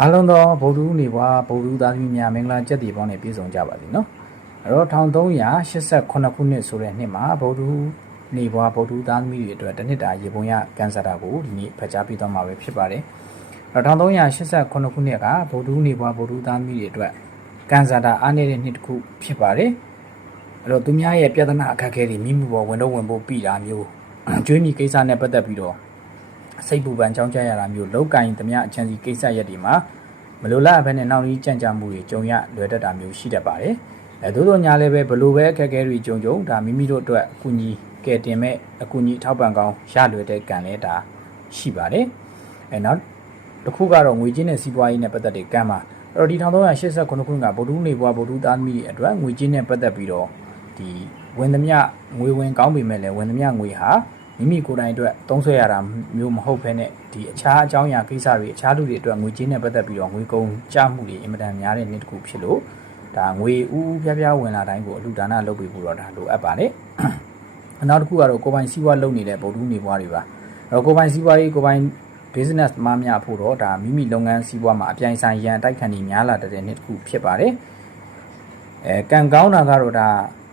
အားလုံးသောဗုဒ္ဓနေဘွားဗုဒ္ဓသားသမီးများမင်္ဂလာကျက်တည်ပေါင်းနဲ့ပြည့်စုံကြပါစေနော်အဲ့တော့1388ခုနှစ်ဆိုတဲ့နှစ်မှာဗုဒ္ဓနေဘွားဗုဒ္ဓသားသမီးတွေအတွက်တစ်နှစ်တာရေပုံရကန်ဆာတာကိုဒီနေ့ဖတ်ကြားပေးသွားမှာပဲဖြစ်ပါတယ်အဲ့တော့1388ခုနှစ်ကဗုဒ္ဓနေဘွားဗုဒ္ဓသားသမီးတွေအတွက်ကန်ဆာတာအားနေတဲ့နှစ်တစ်ခုဖြစ်ပါတယ်အဲ့တော့သူများရဲ့ပြဿနာအခက်အခဲတွေမိမှုပေါ်ဝင်တော့ဝင်ဖို့ပြီးတာမျိုးကျွေးမိကိစ္စနဲ့ပတ်သက်ပြီးတော့စိတ်ပူပန်ကြောင်းကြရတာမျိုးလောက်ကင်သမျှအချမ်းစီကိစ္စရက်တွေမှာမလိုလားဘဲနဲ့နောက်ပြီးကြံ့ကြာမှုတွေကြုံရလွယ်တတ်တာမျိုးရှိတတ်ပါတယ်သို့သောညာလည်းပဲဘလို့ပဲအခက်အခဲတွေကြုံဒါမိမိတို့အတွက်အကူအညီကယ်တင်မဲ့အကူအညီထောက်ပံ့ကောင်းရလွယ်တဲ့ကံလဲဒါရှိပါတယ်နောက်တစ်ခုကတော့ငွေချင်းနဲ့စီးပွားရေးနဲ့ပတ်သက်တဲ့ကံပါအဲ့တော့ဒီ1388ခုနှစ်ကဗုဒ္ဓနေဘွားဗုဒ္ဓသားသမီးတွေအတွက်ငွေချင်းနဲ့ပတ်သက်ပြီးတော့ဒီဝင်သမျှငွေဝင်ကောင်းပေမဲ့လည်းဝင်သမျှငွေဟာမိမိကိုယ်တိုင်အတွက်သုံးဆွဲရတာမျိုးမဟုတ်ဘဲနဲ့ဒီအခြားအကြောင်းအရာကိစ္စတွေအခြားလူတွေအတွက်ငွေကြေးနဲ့ပတ်သက်ပြီးတော့ငွေကုန်ကျမှုတွေအင်မတန်များတဲ့နေ့တစ်ခုဖြစ်လို့ဒါငွေဥပြပြဝင်လာတိုင်းကိုအလှူဒါနလုပ်ပေးဖို့တော့ဒါလိုအပ်ပါတယ်နောက်တစ်ခုကတော့ကိုယ်ပိုင်စီးပွားလုပ်နေတဲ့ဗုဒ္ဓနေဘွားတွေပါအဲ့တော့ကိုယ်ပိုင်စီးပွားရေးကိုယ်ပိုင် business မှများဖို့တော့ဒါမိမိလုပ်ငန်းစီးပွားမှာအပြိုင်ဆိုင်ရန်တိုက်ခံနေများလာတဲ့နေ့တစ်ခုဖြစ်ပါတယ်ကံကောင်းတာကတော့ဒါ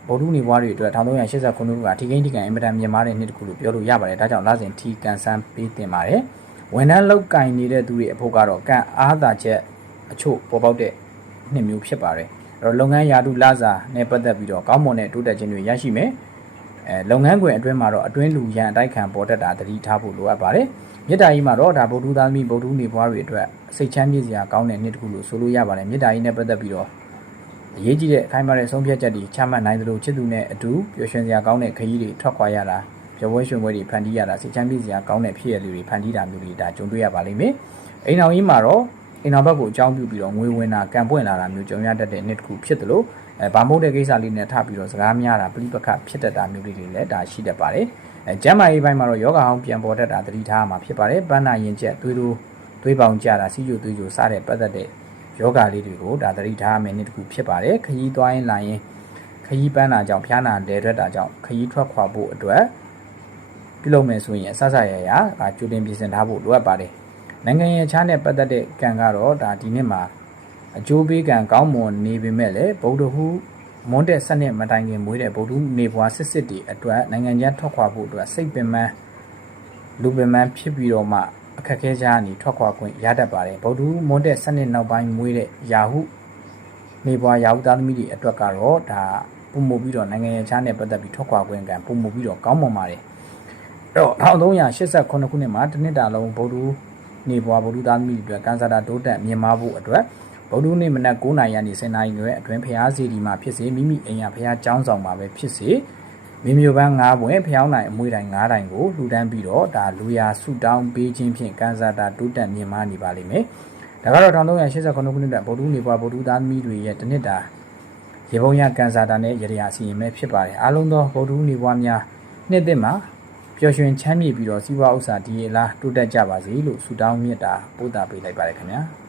ဗုဒ္ဓနေဘွားတွေအတွက်1389ခုကထိကိန်းထိကန်အင်မတန်မြင့်မားတဲ့နှစ်တစ်ခုလို့ပြောလို့ရပါတယ်ဒါကြောင့်လစဉ်ထီကန်ဆန်းပေးတင်ပါတယ်ဝန်ထမ်းလောက်ကင်နေတဲ့သူတွေအဖို့ကတော့ကံအားသာချက်အချို့ပေါ်ပေါက်တဲ့နှစ်မျိုးဖြစ်ပါတယ်အဲ့တော့လုပ်ငန်းရာထူးလစာနဲ့ပတ်သက်ပြီးတော့ကောင်းမွန်တဲ့တိုးတက်ခြင်းတွေရရှိမယ်လုပ်ငန်းခွင်အတွင်းမှာတော့အတွင်းလူရန်အတိုက်ခံပေါ်တတ်တာသတိထားဖို့လိုအပ်ပါတယ်မြေတားကြီးမှာတော့ဒါဗုဒ္ဓသားသမီးဗုဒ္ဓနေဘွားတွေအတွက်စိတ်ချမ်းမြေ့စရာကောင်းတဲ့နှစ်တစ်ခုလို့ဆိုလို့ရပါတယ်မြေတားကြီးနဲ့ပတ်သက်ပြီးတော့အရေးကြီးတဲ့အခိုင်အမာတဲ့ဆုံးဖြတ်ချက်တွေချမှတ်နိုင်သလိုချစ်သူနဲ့အတူပျော်ရွှင်စရာကောင်းတဲ့ခရီးတွေထွက်ခွာရတာပျော်ပွဲရွှင်ပွဲတွေဖန်တီးရတာစိတ်ချမ်းမြေ့စရာကောင်းတဲ့ဖြစ်ရလူတွေဖန်တီးတာမျိုးတွေဒါကြုံတွေ့ရပါလိမ့်မယ်။အိမ်တော်ကြီးမှာတော့အိမ်တော်ဘက်ကိုအကြောင်းပြုပြီးတော့ငွေဝင်တာကံပွင့်လာတာမျိုးကြုံရတတ်တဲ့နှစ်တစ်ခုဖြစ်တယ်လို့ဗာမုတ်တဲ့ကိစ္စလေးနဲ့ထပ်ပြီးတော့စကားများတာပြိပခဖြစ်တတ်တာမျိုးတွေလည်းဒါရှိတတ်ပါတယ်။ကျမ်းမာရေးပိုင်းမှာတော့ယောဂဟောင်းပြန်ပေါ်တတ်တာသတိထားမှာဖြစ်ပါတယ်။ပန်းနာရင်ကျက်သွေးပေါင်ကြတာစီးကျိုသွေးကျိုစားတဲ့ပတ်သက်တဲ့ယောဂလေးတွေကိုဒါသတိထားမယ်နေ့တစ်ခုဖြစ်ပါတယ်ခရီးသွားရင်လာရင်ခရီးပန်းတာကြောင့်ဖျားနာလဲထွက်တာကြောင့်ခရီးထွက်ခွာဖို့အတွက်ပြုလုပ်မယ်ဆိုရင်အဆဆရရကြိုတင်ပြင်ဆင်ထားဖို့လိုအပ်ပါတယ်နိုင်ငံရေးခြားနဲ့ပတ်သက်တဲ့ကံကတော့ဒါဒီနှစ်မှာအကျိုးပေးကံကောင်းမွန်နေပေမဲ့လည်းဗုဒ္ဓဟူးမွန်းတဲ့စနစ်မတိုင်ခင်မွေးတဲ့ဗုဒ္ဓနေဘွားစစ်တွေအတွက်နိုင်ငံခြားထွက်ခွာဖို့အတွက်စိတ်ပင်ပန်းလူပင်ပန်းဖြစ်ပြီးတော့မှအခက်ခဲကြကနေထွက်ခွာခွင့်ရတတ်ပါတယ်ဗုဒ္ဓမွန်းတဲ့စနစ်နောက်ပိုင်းမွေးတဲ့ယာဟုနေဘွားယာဟုသားသမီးတွေအတွက်ကတော့ဒါပုံမှုပြီးတော့နိုင်ငံရေးခြားနဲ့ပတ်သက်ပြီးထွက်ခွာခွင့်ကပုံမှုပြီးတော့ကောင်းမွန်ပါတယ်အဲ့တော့1388ခုနှစ်မှာတစ်နှစ်တာလုံးဗုဒ္ဓနေဘွားဗုဒ္ဓသားသမီးတွေအတွက်ကန်ဆာတာတိုးတက်မြင့်မားဖို့အတွက်ဗုဒ္ဓနေ့မနက်9:00 နာရီကနေ10:00 နာရီရွယ်အတွင်းဖျားစီဒီမှာဖြစ်စေမိမိအိမ်ရဖျားကျောင်းဆောင်မှာပဲဖြစ်စေမိမျိုးပန်း9ပွင့်ဖျောင်းနိုင်အမွေတိုင်း9တိုင်းကိုလှူဒန်းပြီးတော့ဒါလူရာဆုတောင်းပေးခြင်းဖြင့်ကန်ဆာတာတိုးတက်မြင့်မားနေပါလိမ့်မယ်။ဒါကတော့1388ခုနှစ်ကဗုဒ္ဓနေဘွားဗုဒ္ဓသားသမီးတွေရဲ့တစ်နှစ်တာရေပုံရကန်ဆာတာနဲ့ရရအစီရင်ပဲဖြစ်ပါတယ်။အားလုံးသောဗုဒ္ဓနေဘွားများနှစ်သစ်မှာပျော်ရွှင်ချမ်းမြေ့ပြီးတော့စီးပွားဥစ္စာဒီလားတိုးတက်ကြပါစေလို့ဆုတောင်းမြတ်တာပို့တာပေးလိုက်ပါတယ်ခင်ဗျာ။